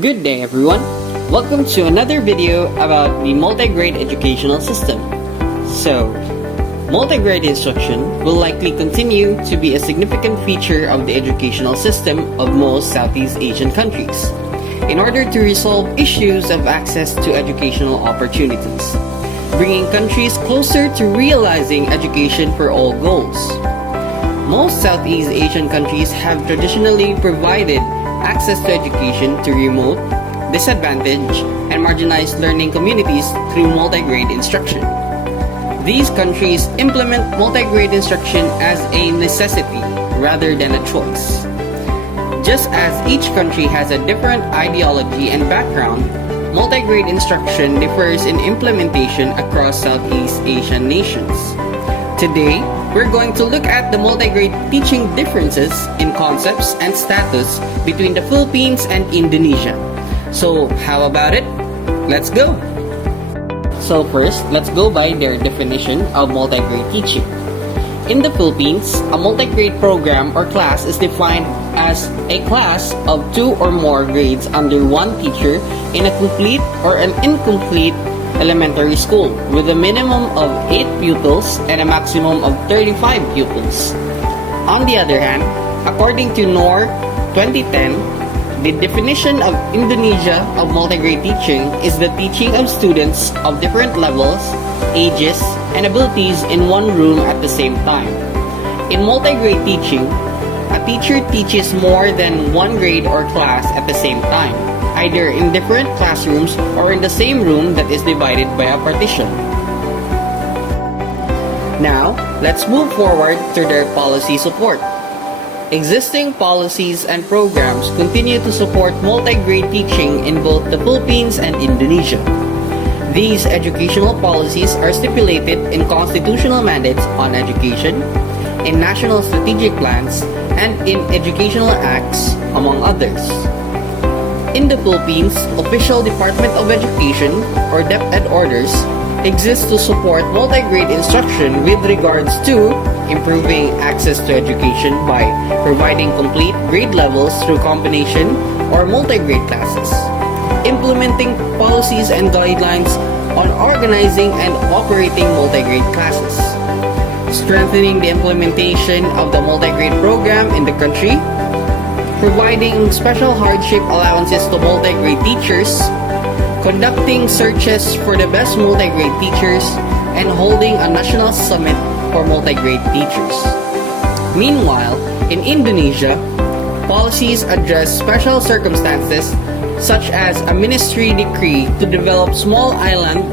Good day everyone! Welcome to another video about the multi-grade educational system. So, multi-grade instruction will likely continue to be a significant feature of the educational system of most Southeast Asian countries in order to resolve issues of access to educational opportunities, bringing countries closer to realizing education for all goals. Most Southeast Asian countries have traditionally provided access to education to remote, disadvantaged, and marginalized learning communities through multi-grade instruction. These countries implement multi-grade instruction as a necessity rather than a choice. Just as each country has a different ideology and background, multi-grade instruction differs in implementation across Southeast Asian nations. Today, we're going to look at the multi-grade teaching differences in concepts and status between the Philippines and Indonesia. So, how about it? Let's go! So first, let's go by their definition of multi-grade teaching. In the Philippines, a multi-grade program or class is defined as a class of 2 or more grades under one teacher in a complete or an incomplete elementary school with a minimum of 8 pupils and a maximum of 35 pupils. On the other hand, according to NOR 2010, the definition of Indonesia of multi-grade teaching is the teaching of students of different levels, ages, and abilities in one room at the same time. In multi-grade teaching, a teacher teaches more than one grade or class at the same time, either in different classrooms or in the same room that is divided by a partition. Now, let's move forward to their policy support. Existing policies and programs continue to support multi-grade teaching in both the Philippines and Indonesia. These educational policies are stipulated in constitutional mandates on education, in national strategic plans, and in educational acts, among others. In the Philippines, official Department of Education, or DepEd orders, exist to support multi-grade instruction with regards to improving access to education by providing complete grade levels through combination or multi-grade classes, implementing policies and guidelines on organizing and operating multi-grade classes, strengthening the implementation of the multi-grade program in the country, providing special hardship allowances to multi-grade teachers, conducting searches for the best multi-grade teachers, and holding a national summit for multi-grade teachers. Meanwhile, in Indonesia, policies address special circumstances such as a ministry decree to develop small island,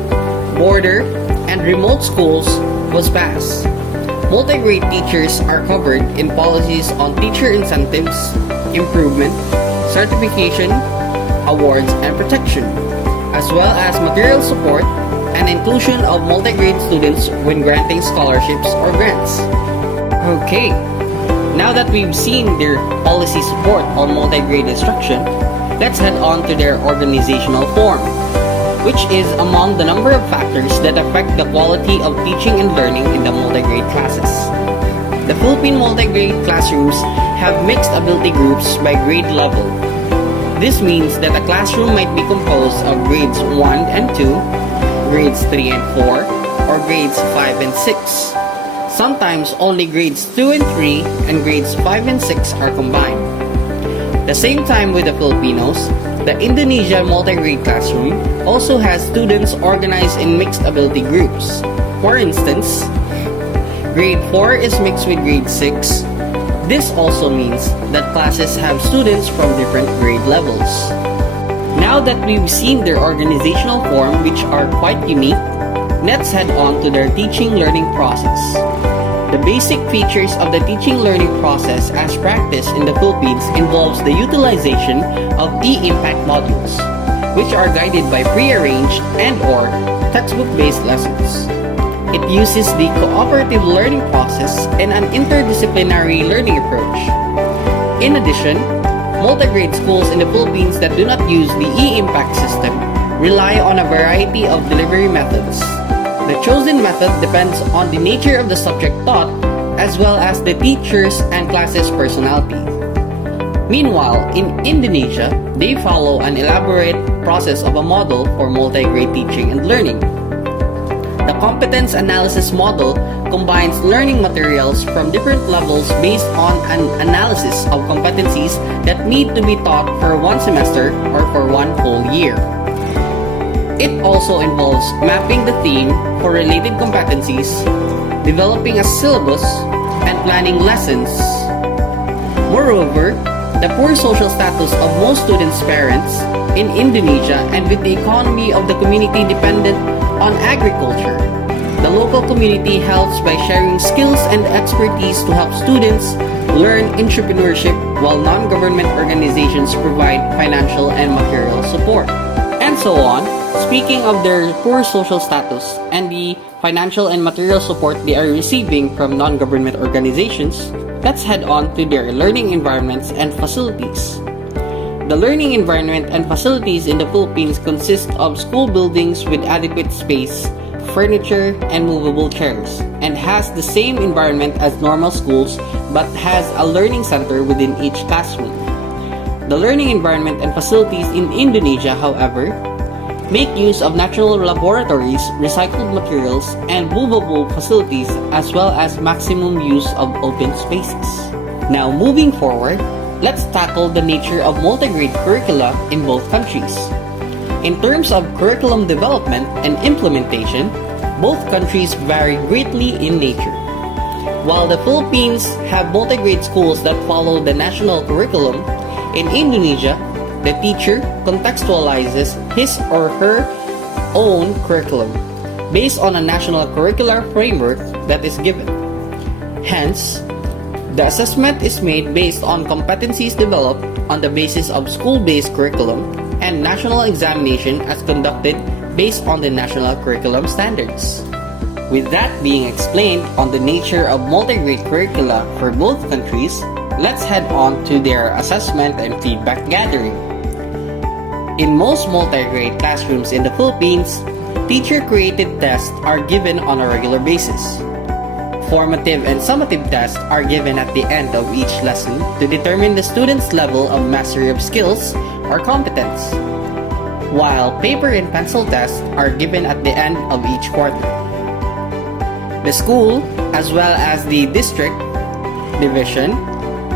border, and remote schools was passed. Multi-grade teachers are covered in policies on teacher incentives, improvement, certification, awards, and protection, as well as material support and inclusion of multi-grade students when granting scholarships or grants. Okay, now that we've seen their policy support on multi-grade instruction, let's head on to their organizational form, which is among the number of factors that affect the quality of teaching and learning in the multi-grade classes. The Philippine multi-grade classrooms have mixed ability groups by grade level. This means that a classroom might be composed of grades 1 and 2, grades 3 and 4, or grades 5 and 6. Sometimes only grades 2 and 3 and grades 5 and 6 are combined. The same time with the Filipinos, the Indonesia multi-grade classroom also has students organized in mixed ability groups. For instance, grade 4 is mixed with grade 6. This also means that classes have students from different grade levels. Now that we've seen their organizational form, which are quite unique, let's head on to their teaching-learning process. The basic features of the teaching-learning process as practiced in the Philippines involves the utilization of e-impact modules, which are guided by pre-arranged and/or textbook-based lessons. It uses the cooperative learning process and an interdisciplinary learning approach. In addition, multi-grade schools in the Philippines that do not use the e-impact system rely on a variety of delivery methods. The chosen method depends on the nature of the subject taught as well as the teacher's and class's personality. Meanwhile, in Indonesia, they follow an elaborate process of a model for multi-grade teaching and learning. The competence analysis model combines learning materials from different levels based on an analysis of competencies that need to be taught for one semester or for one full year. It also involves mapping the theme for related competencies, developing a syllabus, and planning lessons. Moreover, the poor social status of most students' parents in Indonesia and with the economy of the community dependent on agriculture, the local community helps by sharing skills and expertise to help students learn entrepreneurship while non-government organizations provide financial and material support. And so on. Speaking of their poor social status and the financial and material support they are receiving from non-government organizations, let's head on to their learning environments and facilities. The learning environment and facilities in the Philippines consist of school buildings with adequate space, furniture, and movable chairs, and has the same environment as normal schools but has a learning center within each classroom. The learning environment and facilities in Indonesia, however, make use of natural laboratories, recycled materials, and movable facilities as well as maximum use of open spaces. Now moving forward, let's tackle the nature of multigrade curricula in both countries. In terms of curriculum development and implementation, both countries vary greatly in nature. While the Philippines have multigrade schools that follow the national curriculum, in Indonesia, the teacher contextualizes his or her own curriculum based on a national curricular framework that is given. Hence, the assessment is made based on competencies developed on the basis of school-based curriculum, and national examination as conducted based on the national curriculum standards. With that being explained on the nature of multigrade curricula for both countries, let's head on to their assessment and feedback gathering. In most multigrade classrooms in the Philippines, teacher-created tests are given on a regular basis. Formative and summative tests are given at the end of each lesson to determine the student's level of mastery of skills or competence, while paper and pencil tests are given at the end of each quarter. The school, as well as the district, division,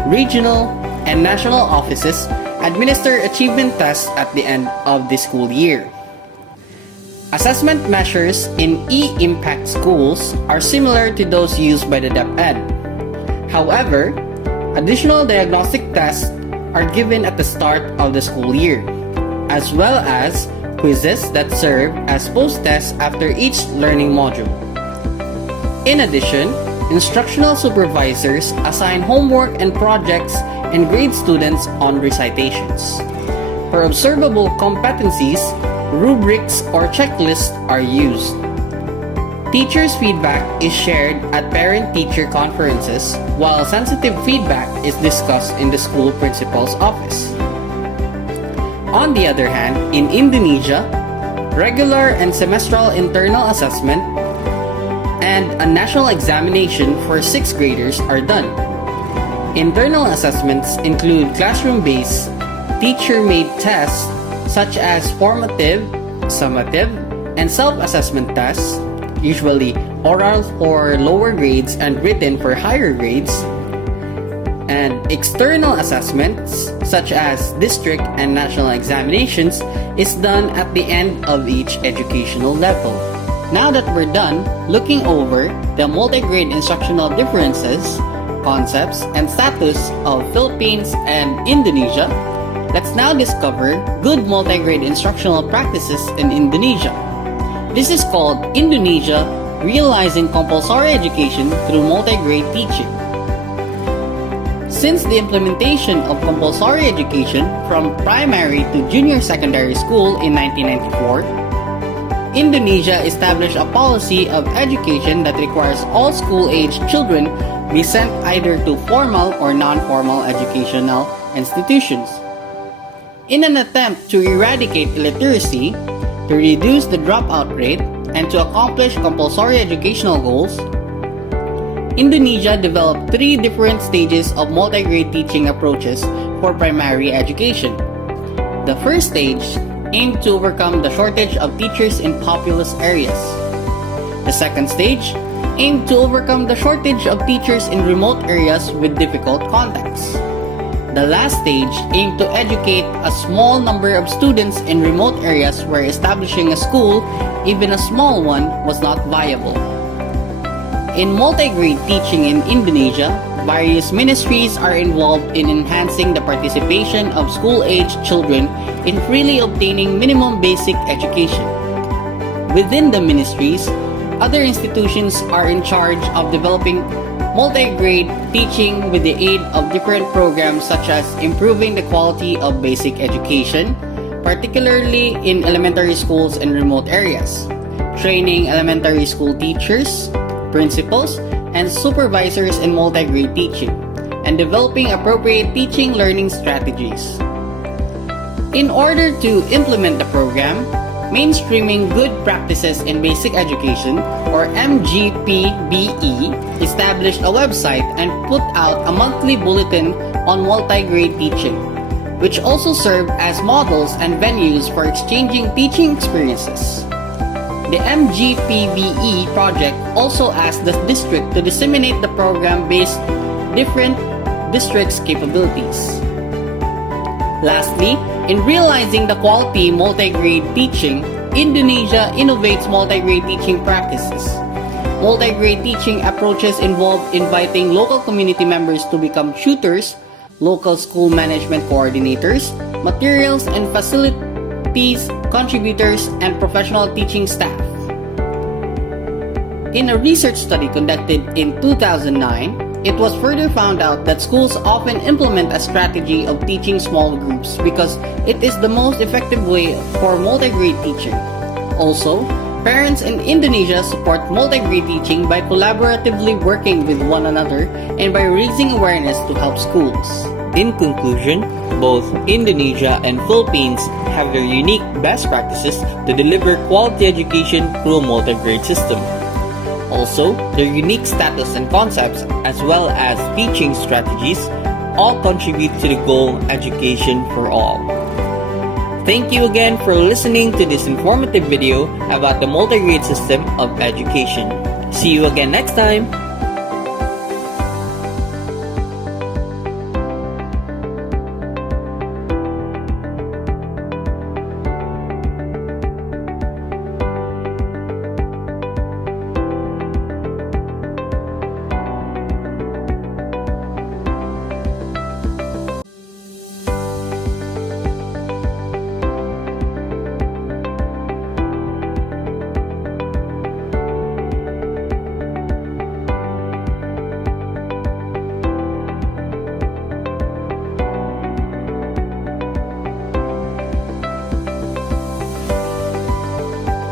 regional, and national offices administer achievement tests at the end of the school year. Assessment measures in E-Impact schools are similar to those used by the DepEd. However, additional diagnostic tests are given at the start of the school year, as well as quizzes that serve as post-tests after each learning module. In addition, instructional supervisors assign homework and projects and grade students on recitations. For observable competencies, rubrics or checklists are used. Teachers' feedback is shared at parent-teacher conferences, while sensitive feedback is discussed in the school principal's office. On the other hand, in Indonesia, regular and semestral internal assessment and a national examination for 6th graders are done. Internal assessments include classroom-based, teacher-made tests such as formative, summative, and self-assessment tests, usually oral for lower grades and written for higher grades, and external assessments such as district and national examinations is done at the end of each educational level. Now that we're done looking over the multi-grade instructional differences, concepts, and status of Philippines and Indonesia, let's now discover good multi-grade instructional practices in Indonesia. This is called Indonesia Realizing Compulsory Education through Multi-Grade Teaching. Since the implementation of compulsory education from primary to junior secondary school in 1994, Indonesia established a policy of education that requires all school-aged children be sent either to formal or non-formal educational institutions. In an attempt to eradicate illiteracy, to reduce the dropout rate, and to accomplish compulsory educational goals, Indonesia developed 3 different stages of multigrade teaching approaches for primary education. The first stage aimed to overcome the shortage of teachers in populous areas. The second stage aimed to overcome the shortage of teachers in remote areas with difficult contacts. The last stage aimed to educate a small number of students in remote areas where establishing a school, even a small one, was not viable. In multigrade teaching in Indonesia, various ministries are involved in enhancing the participation of school-aged children in freely obtaining minimum basic education. Within the ministries, other institutions are in charge of developing multigrade teaching with the aid of different programs such as improving the quality of basic education, particularly in elementary schools in remote areas, training elementary school teachers, principals, and supervisors in multigrade teaching, and developing appropriate teaching learning strategies. In order to implement the program, Mainstreaming Good Practices in Basic Education, or MGPBE, established a website and put out a monthly bulletin on multigrade teaching, which also served as models and venues for exchanging teaching experiences. The MGPBE project also asked the district to disseminate the program based different districts' capabilities. Lastly, in realizing the quality multigrade teaching, Indonesia innovates multigrade teaching practices. Multigrade teaching approaches involve inviting local community members to become tutors, local school management coordinators, materials and facilities contributors, and professional teaching staff. In a research study conducted in 2009, it was further found out that schools often implement a strategy of teaching small groups because it is the most effective way for multigrade teaching. Also, parents in Indonesia support multigrade teaching by collaboratively working with one another and by raising awareness to help schools. In conclusion, both Indonesia and Philippines have their unique best practices to deliver quality education through a multigrade system. Also, their unique status and concepts, as well as teaching strategies, all contribute to the goal education for all. Thank you again for listening to this informative video about the multigrade system of education. See you again next time!